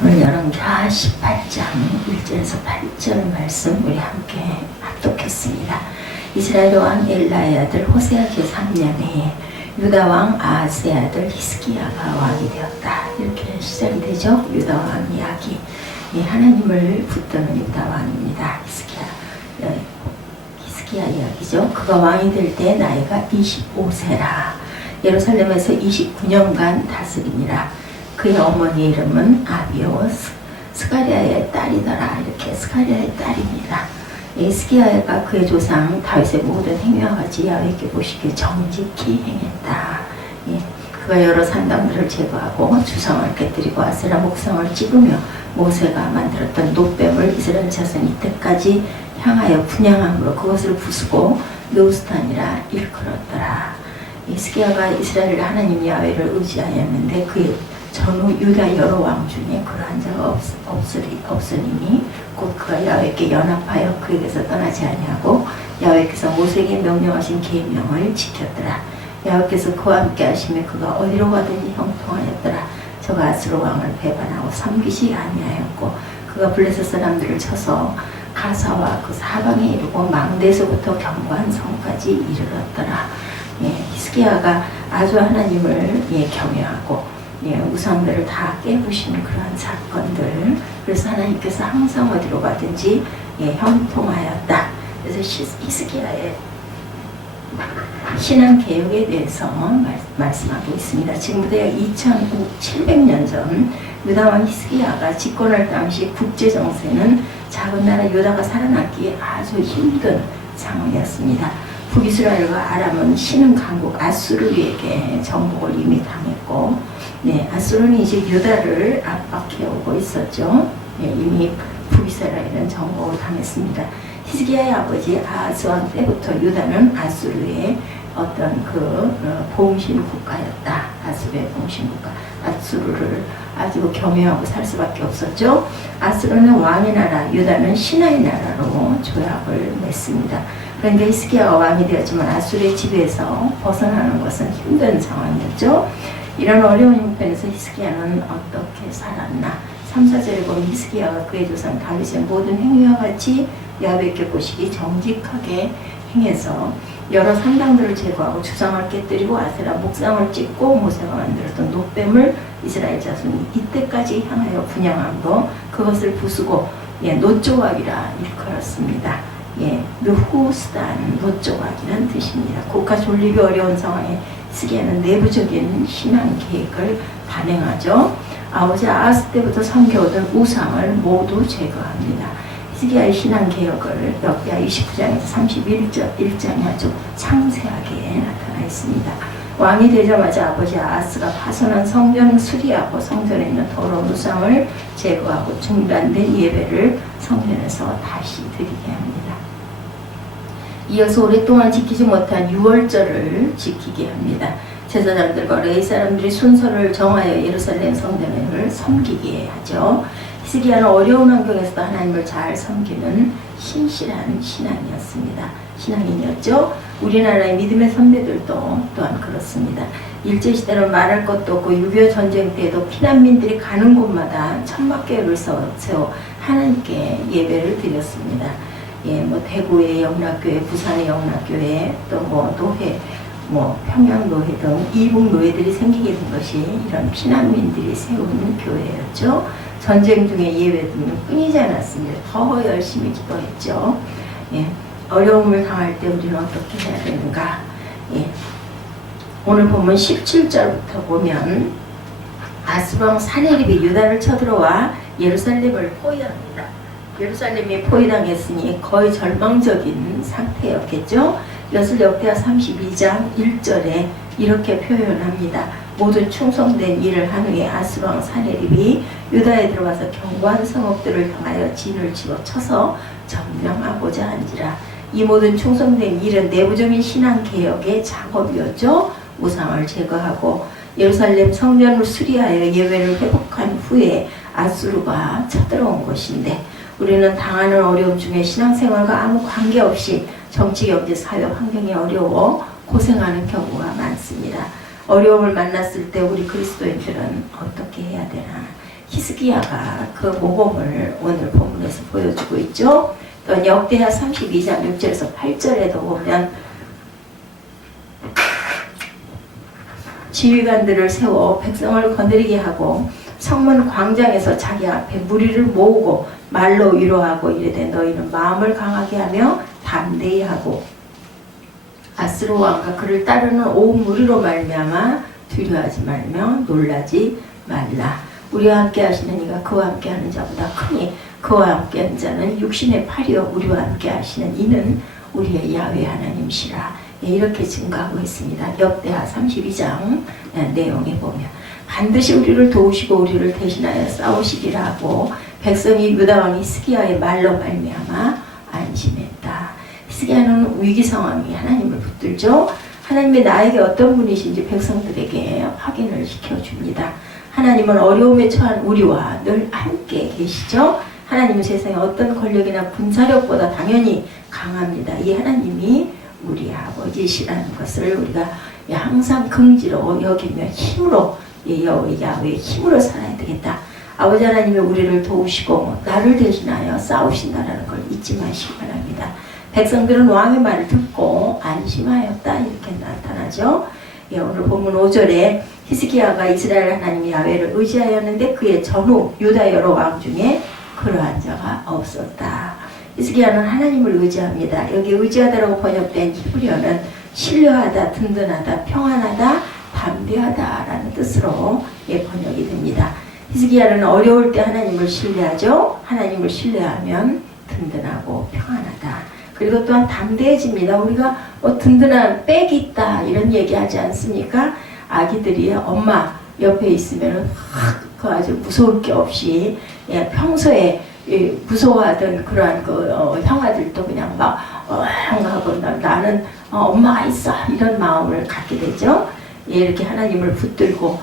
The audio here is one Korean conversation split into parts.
오늘 열왕기하 18장 1절에서 8절 말씀 우리 함께 합독했습니다. 이스라엘 왕 엘라의 아들 호세아 제3년에 유다 왕 아하스의 아들 히스기야가 왕이 되었다. 이렇게 시작이 되죠. 유다 왕 이야기. 하나님을 붙드는 유다 왕입니다. 히스기야 이야기죠. 그가 왕이 될 때 나이가 25세라. 예루살렘에서 29년간 다스리니라. 그의 어머니 이름은 아비오 스가랴의 딸이더라. 이렇게 스가랴의 딸입니다. 히스기야가 그의 조상 다윗의 모든 행위와 같이 야훼께 보시기에 정직히 행했다. 그가 여러 산당들을 제거하고 주상을 깨뜨리고 아세라 목상을 찍으며 모세가 만들었던 놋뱀을 이스라엘 자손 이때까지 향하여 분향함으로 그것을 부수고 노스탄이라 일컬었더라. 히스기야가 이스라엘 하나님 야훼를 의지하였는데 그의 전후 유다 여러 왕 중에 그러한 자가 없으리니 곧 그가 야훼께 연합하여 그에게서 떠나지 아니하고 야훼께서 모세에게 명령하신 계명을 지켰더라. 야훼께서 그와 함께 하시며 그가 어디로 가든지 형통하였더라. 저가 아스로 왕을 배반하고 섬기지 아니하였고 그가 블레셋 사람들을 쳐서 가사와 그 사방에 이르고 망대에서부터 견고한 성까지 이르렀더라. 히스기야가 아주 하나님을 경외하고 우상들을 다 깨부시는 그러한 사건들. 그래서 하나님께서 항상 어디로 가든지 형통하였다. 그래서 히스기야의 신앙개혁에 대해서 말씀하고 있습니다. 지금부터 2700년 전 유다왕 히스기야가 집권할 당시 국제정세는 작은 나라 유다가 살아남기에 아주 힘든 상황이었습니다. 북이스라엘과 아람은 신흥 강국 아수르에게 정복을 이미 당했고, 아수르는 이제 유다를 압박해 오고 있었죠. 이미 북이스라엘은 정복을 당했습니다. 히스기야의 아버지 아하스 왕 때부터 유다는 아수르의 어떤 봉신 국가였다. 아수르의 봉신 국가. 아수르를 아주 경외하고 살 수밖에 없었죠. 아수르는 왕의 나라, 유다는 신하의 나라로 조약을 맺습니다. 그런데 히스기야가 왕이 되었지만 아수르의 지배에서 벗어나는 것은 힘든 상황이었죠. 이런 어려운 형편에서 히스기야는 어떻게 살았나? 3, 4절에 보면 히스기야가 그의 조상 다윗의 모든 행위와 같이 야훼께 보시기 정직하게 행해서 여러 산당들을 제거하고 주상을 깨뜨리고 아세라 목상을 찍고 모세가 만들었던 놋뱀을 이스라엘 자손이 이때까지 향하여 분향함으로 그것을 부수고 놋조각이라 일컬었습니다. 느후스단 놋조각이란 뜻입니다. 국가 존립이 어려운 상황에 히스기야는 내부적인 신앙 계획을 단행하죠. 아버지 아하스 때부터 섬겨오던 우상을 모두 제거합니다. 히스기야의 신앙 개혁을 역기하 29장에서 31장에 아주 상세하게 나타나 있습니다. 왕이 되자마자 아버지 아하스가 파손한 성전을 수리하고 성전에 있는 더러운 우상을 제거하고 중단된 예배를 성전에서 다시 드리게 합니다. 이어서 오랫동안 지키지 못한 유월절을 지키게 합니다. 제사장들과 레위 사람들이 순서를 정하여 예루살렘 성전을 섬기게 하죠. 히스기야는 어려운 환경에서도 하나님을 잘 섬기는 신실한 신앙인이었죠. 우리나라의 믿음의 선배들도 또한 그렇습니다. 일제시대는 말할 것도 없고 6.25 전쟁 때에도 피난민들이 가는 곳마다 천막교회를 세워 하나님께 예배를 드렸습니다. 대구의 영락교회, 부산의 영락교회, 또 노회, 평양 노회 등 이북 노회들이 생기게 된 것이 이런 피난민들이 세운 교회였죠. 전쟁 중에 예배는 끊이지 않았습니다. 더 열심히 기도했죠. 어려움을 당할 때 우리는 어떻게 해야 되는가? 오늘 보면 17절부터 보면 아스방 사네립이 유다를 쳐들어와 예루살렘을 포위합니다. 예루살렘이 포위당했으니 거의 절망적인 상태였겠죠. 이것을 역대하 32장 1절에 이렇게 표현합니다. 모든 충성된 일을 한 후에 아스방 사네립이 유다에 들어가서 견고한 성읍들을 향하여 진을 집어쳐서 점령하고자 한지라. 이 모든 충성된 일은 내부적인 신앙개혁의 작업이었죠. 우상을 제거하고 예루살렘 성전을 수리하여 예배를 회복한 후에 아수르가 쳐들어온 것인데, 우리는 당하는 어려움 중에 신앙생활과 아무 관계없이 정치, 경제, 사회 환경이 어려워 고생하는 경우가 많습니다. 어려움을 만났을 때 우리 그리스도인들은 어떻게 해야 되나? 히스기야가 그 모범을 오늘 본문에서 보여주고 있죠. 또 역대하 32장 6절에서 8절에도 보면 지휘관들을 세워 백성을 거느리게 하고 성문 광장에서 자기 앞에 무리를 모으고 말로 위로하고 이르되 너희는 마음을 강하게 하며 담대히 하고 아스로 왕과 그를 따르는 온 무리로 말미암아 두려워하지 말며 놀라지 말라. 우리와 함께 하시는 이가 그와 함께 하는 자보다 크니 그와 함께 하는 자는 육신의 팔이요 우리와 함께 하시는 이는 우리의 야훼 하나님이시라. 이렇게 증거하고 있습니다. 역대하 32장 내용에 보면 반드시 우리를 도우시고 우리를 대신하여 싸우시리라 하고 백성이 유다왕 히스기야의 말로 말미암아 안심했다. 히스기야는 위기 상황이 하나님을 붙들죠. 하나님이 나에게 어떤 분이신지 백성들에게 확인을 시켜줍니다. 하나님은 어려움에 처한 우리와 늘 함께 계시죠. 하나님은 세상에 어떤 권력이나 군사력보다 당연히 강합니다. 이 하나님이 우리 아버지시라는 것을 우리가 항상 긍지로 여기며 힘으로 야훼의 힘으로 살아야 되겠다. 아버지 하나님이 우리를 도우시고 나를 대신하여 싸우신다는 걸 잊지 마시기 바랍니다. 백성들은 왕의 말을 듣고 안심하였다 이렇게 나타나죠. 오늘 본문 5절에 히스기야가 이스라엘 하나님 야훼를 의지하였는데 그의 전후 유다 여러 왕 중에 그러한 자가 없었다. 히스기야는 하나님을 의지합니다. 여기 의지하다라고 번역된 히브리어는 신뢰하다, 든든하다, 평안하다, 담대하다라는 뜻으로 번역이 됩니다. 히스기야는 어려울 때 하나님을 신뢰하죠. 하나님을 신뢰하면 든든하고 평안하다. 그리고 또한 담대해집니다. 우리가 든든한 백이 있다 이런 얘기하지 않습니까? 아기들이 엄마 옆에 있으면 그 아주 무서울 게 없이 평소에 무서워하던 그러한 형아들도 그냥 막 하고 나는 엄마가 있어 이런 마음을 갖게 되죠. 이렇게 하나님을 붙들고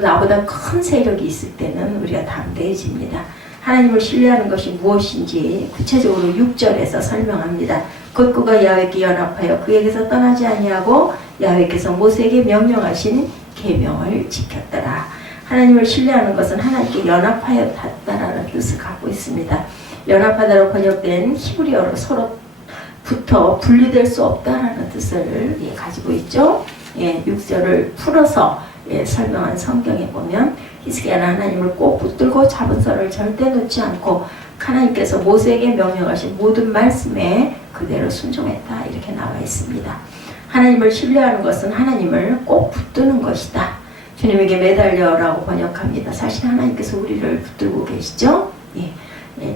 나보다 큰 세력이 있을 때는 우리가 담대해집니다. 하나님을 신뢰하는 것이 무엇인지 구체적으로 6절에서 설명합니다. 곧 그가 야훼께 연합하여 그에게서 떠나지 아니하고 야훼께서 모세에게 명령하신 계명을 지켰더라. 하나님을 신뢰하는 것은 하나님께 연합하여 닿다라는 뜻을 갖고 있습니다. 연합하다로 번역된 히브리어로 서로부터 분리될 수 없다라는 뜻을 가지고 있죠. 6절을 풀어서 설명한 성경에 보면 히스기야는 하나님을 꼭 붙들고 잡은 선을 절대 놓지 않고 하나님께서 모세에게 명령하신 모든 말씀에 그대로 순종했다 이렇게 나와 있습니다. 하나님을 신뢰하는 것은 하나님을 꼭 붙드는 것이다. 주님에게 매달려라고 번역합니다. 사실 하나님께서 우리를 붙들고 계시죠.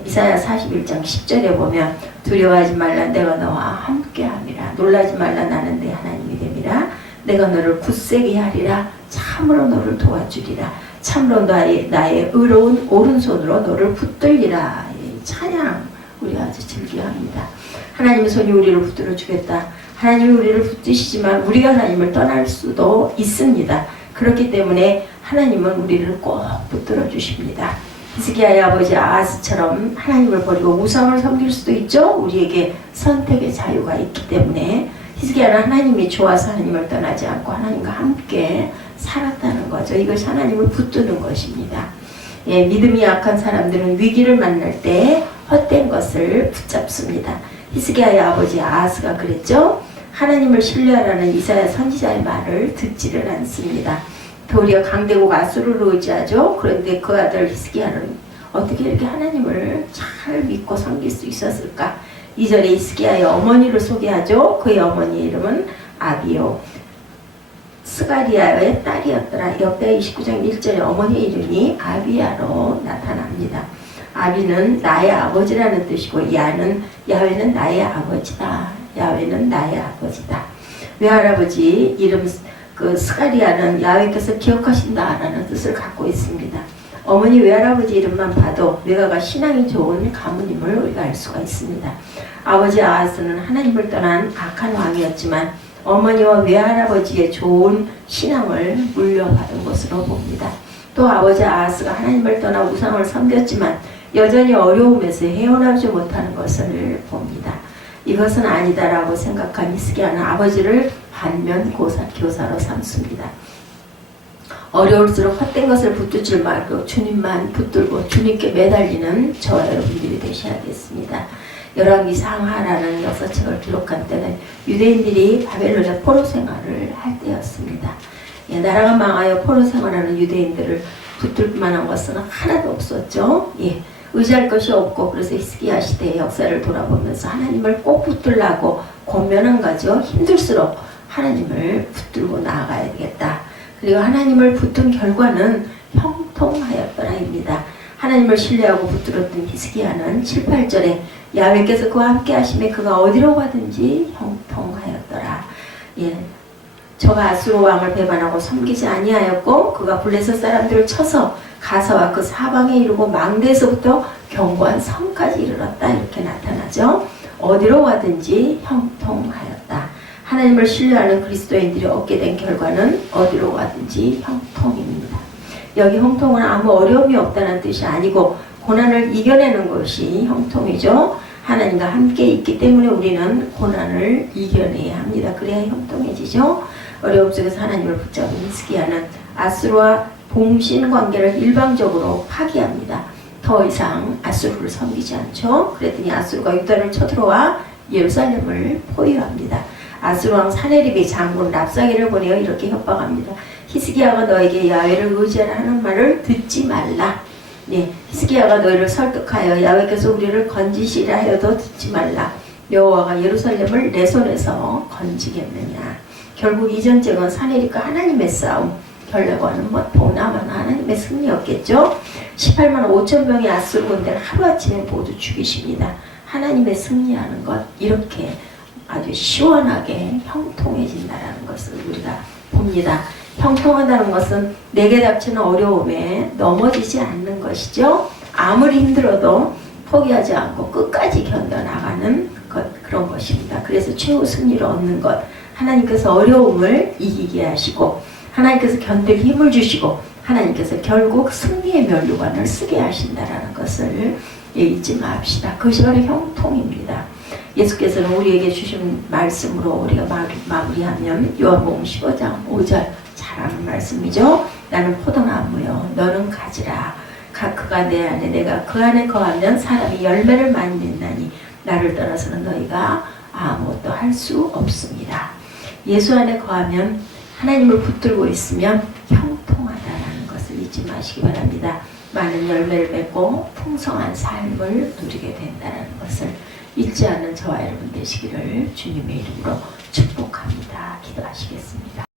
이사야 41장 10절에 보면 두려워하지 말라 내가 너와 함께함이라 놀라지 말라 나는 내 하나님이 됨이라 내가 너를 굳세게 하리라 참으로 너를 도와주리라 참으로 나의 의로운 오른손으로 너를 붙들리라. 찬양 우리가 아주 즐겨합니다. 하나님의 손이 우리를 붙들어 주겠다. 하나님이 우리를 붙드시지만 우리가 하나님을 떠날 수도 있습니다. 그렇기 때문에 하나님은 우리를 꼭 붙들어 주십니다. 히스기야의 아버지 아하스처럼 하나님을 버리고 우상을 섬길 수도 있죠. 우리에게 선택의 자유가 있기 때문에 히스기야는 하나님이 좋아서 하나님을 떠나지 않고 하나님과 함께 살았다는 거죠. 이것이 하나님을 붙드는 것입니다. 믿음이 약한 사람들은 위기를 만날 때 헛된 것을 붙잡습니다. 히스기야의 아버지 아하스가 그랬죠. 하나님을 신뢰하라는 이사야 선지자의 말을 듣지를 않습니다. 도리어 강대국 아수르를 의지하죠. 그런데 그 아들 히스기야는 어떻게 이렇게 하나님을 잘 믿고 섬길 수 있었을까? 2절에 히스기야의 어머니를 소개하죠. 그의 어머니의 이름은 아비요 스가리아의 딸이었더라. 역대 29장 1절에 어머니의 이름이 아비야로 나타납니다. 아비는 나의 아버지라는 뜻이고 야훼는 나의 아버지다. 야훼는 나의 아버지다. 외할아버지 이름 스가리아는 야훼께서 기억하신다라는 뜻을 갖고 있습니다. 어머니 외할아버지 이름만 봐도 외가가 신앙이 좋은 가문임을 우리가 알 수가 있습니다. 아버지 아하스는 하나님을 떠난 악한 왕이었지만 어머니와 외할아버지의 좋은 신앙을 물려받은 것으로 봅니다. 또 아버지 아하스가 하나님을 떠나 우상을 섬겼지만 여전히 어려움에서 헤어나오지 못하는 것을 봅니다. 이것은 아니다라고 생각한 히스기야는 아버지를 반면 교사로 삼습니다. 어려울수록 헛된 것을 붙들지 말고 주님만 붙들고 주님께 매달리는 저와 여러분들이 되셔야겠습니다. 열왕기 상하라는 역사책을 기록한 때는 유대인들이 바벨론의 포로 생활을 할 때였습니다. 예, 나라가 망하여 포로 생활하는 유대인들을 붙들 만한 것은 하나도 없었죠. 예, 의지할 것이 없고 그래서 히스기야 시대의 역사를 돌아보면서 하나님을 꼭 붙들라고 권면한 거죠. 힘들수록 하나님을 붙들고 나아가야 되겠다. 그리고 하나님을 붙든 결과는 형통하였더라입니다. 하나님을 신뢰하고 붙들었던 히스기야는 7, 8절에 야훼께서 그와 함께 하심에 그가 어디로 가든지 형통하였더라. 예, 저가 아수르 왕을 배반하고 섬기지 아니하였고 그가 블레셋 사람들을 쳐서 가사와 그 사방에 이르고 망대에서부터 견고한 성까지 이르렀다. 이렇게 나타나죠. 어디로 가든지 형통하였다. 하나님을 신뢰하는 그리스도인들이 얻게 된 결과는 어디로 가든지 형통입니다. 여기 형통은 아무 어려움이 없다는 뜻이 아니고 고난을 이겨내는 것이 형통이죠. 하나님과 함께 있기 때문에 우리는 고난을 이겨내야 합니다. 그래야 형통해지죠. 어려움 속에서 하나님을 붙잡은 히스기야는 아수르와 봉신 관계를 일방적으로 파기합니다. 더 이상 아수르를 섬기지 않죠. 그랬더니 아수르가 유다를 쳐들어와 예루살렘을 포위합니다. 아수르 왕 사네립이 장군 랍사게를 보내어 이렇게 협박합니다. 히스기야가 너에게 야훼를 의지하라 하는 말을 듣지 말라. 네, 히스기야가 너희를 설득하여 야훼께서 우리를 건지시라 하여도 듣지 말라. 여호와가 예루살렘을 내 손에서 건지겠느냐. 결국 이 전쟁은 사네립과 하나님의 싸움, 결과는 뭐 보나마나 하나님의 승리였겠죠. 18만 5천 명의 아수르 군대를 하루아침에 모두 죽이십니다. 하나님의 승리하는 것, 이렇게 아주 시원하게 형통해진다는 것을 우리가 봅니다. 형통하다는 것은 내게 닥치는 어려움에 넘어지지 않는 것이죠. 아무리 힘들어도 포기하지 않고 끝까지 견뎌나가는 것, 그런 것입니다. 그래서 최후 승리를 얻는 것, 하나님께서 어려움을 이기게 하시고 하나님께서 견딜 힘을 주시고 하나님께서 결국 승리의 면류관을 쓰게 하신다는 것을 잊지 맙시다. 그것이 바로 형통입니다. 예수께서는 우리에게 주신 말씀으로 우리가 마무리하면 요한복음 15장 5절 잘 아는 말씀이죠. 나는 포도나무요 너는 가지라. 그가 내 안에 내가 그 안에 거하면 사람이 열매를 많이 낸다니 나를 떠나서는 너희가 아무것도 할 수 없습니다. 예수 안에 거하면 하나님을 붙들고 있으면 형통하다라는 것을 잊지 마시기 바랍니다. 많은 열매를 맺고 풍성한 삶을 누리게 된다는 것을 잊지 않는 저와 여러분 되시기를 주님의 이름으로 축복합니다. 기도하시겠습니다.